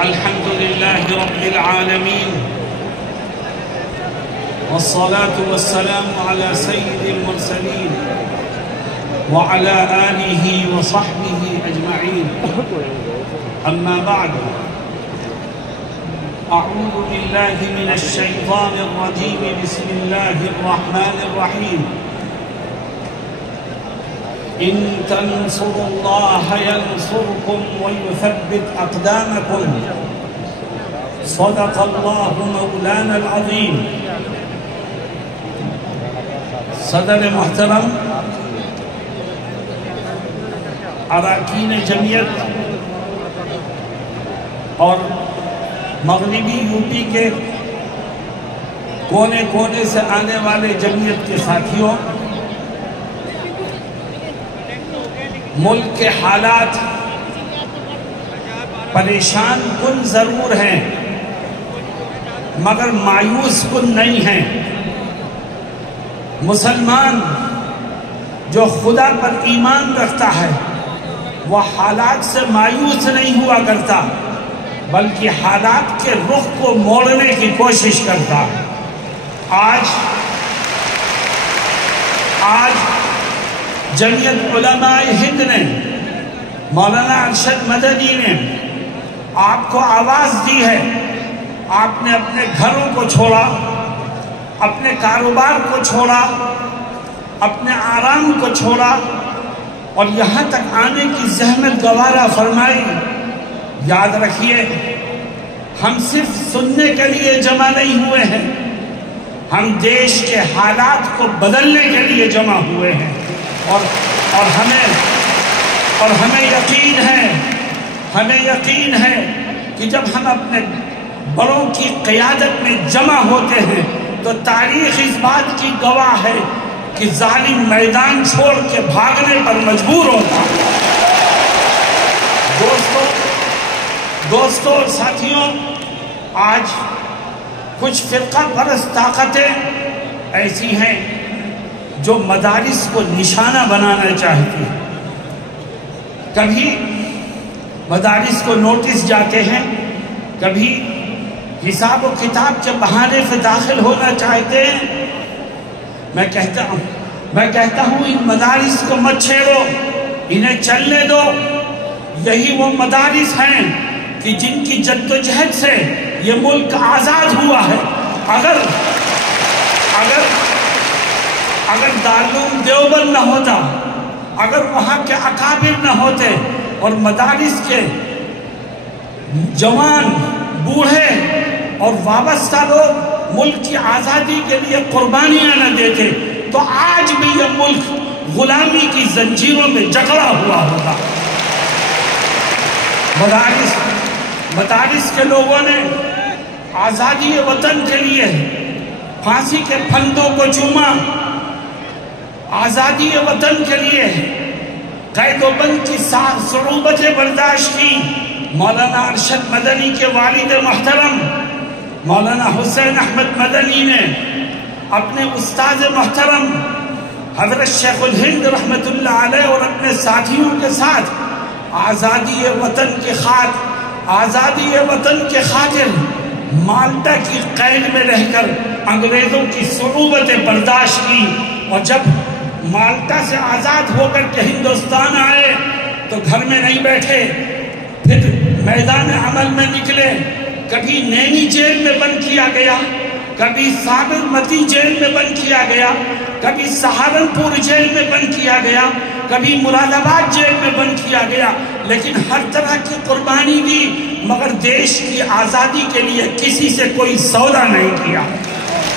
الحمد لله رب العالمين والصلاة والسلام على سيد المرسلين وعلى آله وصحبه أجمعين أما بعد أعوذ بالله من الشيطان الرجيم بسم الله الرحمن الرحيم إن تنصروا الله ينصركم ويثبت أقدامكم صدق الله مولانا العظيم صدر محترم اراکین جمعیت اور مغربی یوپی کے کونے کونے سے آنے والے جمعیت کے ساتھیوں، ملک کے حالات پریشان کن ضرور ہیں مگر مایوس کن نہیں ہیں۔ مسلمان جو خدا پر ایمان رکھتا ہے وہ حالات سے مایوس نہیں ہوا کرتا بلکہ حالات کے رخ کو موڑنے کی کوشش کرتا ہے۔ آج جمعیت علماء ہند نے، مولانا ارشد مدنی نے آپ کو آواز دی ہے۔ آپ نے اپنے گھروں کو چھوڑا، اپنے کاروبار کو چھوڑا، اپنے آرام کو چھوڑا اور یہاں تک آنے کی زحمت گوارا فرمائی۔ یاد رکھیے، ہم صرف سننے کے لیے جمع نہیں ہوئے ہیں، ہم دیش کے حالات کو بدلنے کے لیے جمع ہوئے ہیں اور ہمیں یقین ہے کہ جب ہم اپنے بڑوں کی قیادت میں جمع ہوتے ہیں تو تاریخ اس بات کی گواہ ہے کہ ظالم میدان چھوڑ کے بھاگنے پر مجبور ہوتا ہے۔ دوستوں اور ساتھیوں، آج کچھ فرقہ پرست طاقتیں ایسی ہیں جو مدارس کو نشانہ بنانا چاہتی ہیں۔ کبھی مدارس کو نوٹس جاتے ہیں، کبھی حساب و کتاب کے بہانے سے داخل ہونا چاہتے ہیں۔ میں کہتا ہوں ان مدارس کو مت چھیڑو، انہیں چلنے دو۔ یہی وہ مدارس ہیں کہ جن کی جد و جہد سے یہ ملک آزاد ہوا ہے۔ اگر دارالعلوم دیوبند نہ ہوتا، اگر وہاں کے اکابر نہ ہوتے اور مدارس کے جوان، بوڑھے اور وابستہ لوگ ملک کی آزادی کے لیے قربانیاں نہ دیتے تو آج بھی یہ ملک غلامی کی زنجیروں میں جکڑا ہوا ہوتا۔ مدارس کے لوگوں نے آزادی وطن کے لیے پھانسی کے پھندوں کو چوما، آزادی وطن کے لیے قید و بند کی صعوبتیں برداشت کی۔ مولانا ارشد مدنی کے والد محترم مولانا حسین احمد مدنی نے اپنے استاد محترم حضرت شیخ الہند رحمت اللہ علیہ اور اپنے ساتھیوں کے ساتھ آزادی وطن کے خاطر مالٹا کی قید میں رہ کر انگریزوں کی صعوبتیں برداشت کی، اور جب مالٹا سے آزاد ہو کر کے ہندوستان آئے تو گھر میں نہیں بیٹھے، پھر میدان عمل میں نکلے۔ کبھی نینی جیل میں بند کیا گیا، کبھی سابرمتی جیل میں بند کیا گیا، کبھی سہارنپور جیل میں بند کیا گیا، کبھی مراد آباد جیل میں بند کیا گیا، لیکن ہر طرح کی قربانی دی مگر دیش کی آزادی کے لیے کسی سے کوئی سودا نہیں کیا۔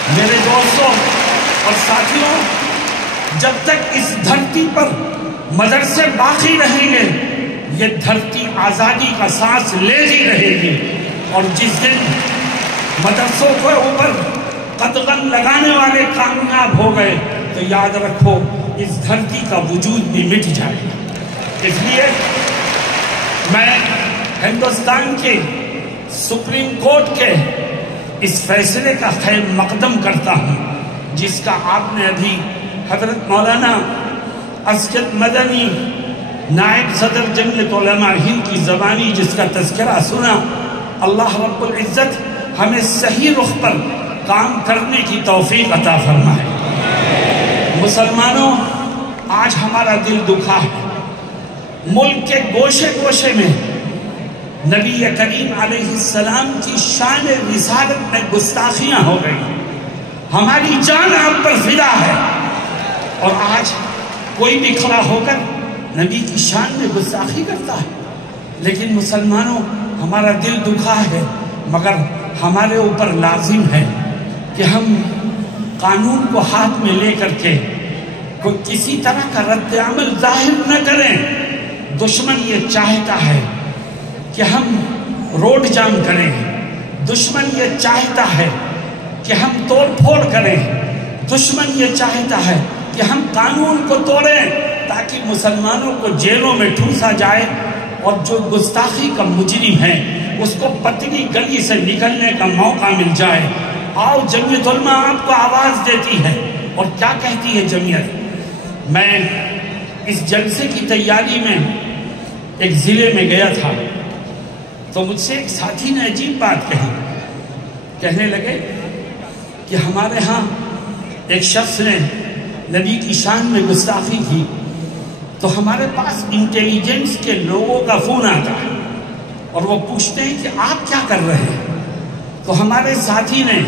میرے دوستوں اور ساتھیوں، جب تک اس دھرتی پر مدرسے باقی رہیں گے یہ دھرتی آزادی کا سانس لیتی رہے گی، اور جس دن مدرسوں کو اوپر قدغن لگانے والے کامیاب ہو گئے تو یاد رکھو اس دھرتی کا وجود بھی مٹ جائے گا۔ اس لیے میں ہندوستان کے سپریم کورٹ کے اس فیصلے کا خیر مقدم کرتا ہوں جس کا آپ نے ابھی حضرت مولانا اسجد مدنی نائب صدر جمعیت علماء ہند کی زبانی جس کا تذکرہ سنا۔ اللہ رب العزت ہمیں صحیح رخ پر کام کرنے کی توفیق عطا فرمائے۔ مسلمانوں، آج ہمارا دل دکھا ہے، ملک کے گوشے گوشے میں نبی کریم علیہ السلام کی شان رسالت میں گستاخیاں ہو گئی، ہماری جان آپ پر فدا ہے، اور آج کوئی بھی کھڑا ہو کر نبی کی شان میں گستاخی کرتا ہے۔ لیکن مسلمانوں، ہمارا دل دکھا ہے، مگر ہمارے اوپر لازم ہے کہ ہم قانون کو ہاتھ میں لے کر کے کوئی کسی طرح کا رد عمل ظاہر نہ کریں۔ دشمن یہ چاہتا ہے کہ ہم روڈ جام کریں، دشمن یہ چاہتا ہے کہ ہم توڑ پھوڑ کریں، دشمن یہ چاہتا ہے کہ ہم قانون کو توڑیں تاکہ مسلمانوں کو جیلوں میں ٹھوسا جائے، اور جو گستاخی کا مجرم ہے اس کو پتلی گلی سے نکلنے کا موقع مل جائے۔ آؤ، جمعیت علماء آپ کو آواز دیتی ہے، اور کیا کہتی ہے جمعیت؟ میں اس جلسے کی تیاری میں ایک ضلع میں گیا تھا، تو مجھ سے ایک ساتھی نے عجیب بات کہی، کہنے لگے کہ ہمارے ہاں ایک شخص نے نبی کی شان میں گستاخی کی، تو ہمارے پاس انٹیلیجنس کے لوگوں کا فون آتا ہے اور وہ پوچھتے ہیں کہ آپ کیا کر رہے ہیں؟ تو ہمارے ساتھی نے،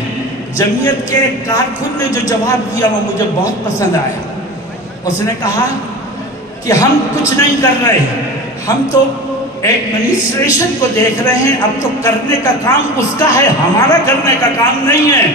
جمعیت کے کارکن نے جو جواب دیا وہ مجھے بہت پسند آیا۔ اس نے کہا کہ ہم کچھ نہیں کر رہے ہیں، ہم تو ایڈمنسٹریشن کو دیکھ رہے ہیں، اب تو کرنے کا کام اس کا ہے، ہمارا کرنے کا کام نہیں ہے۔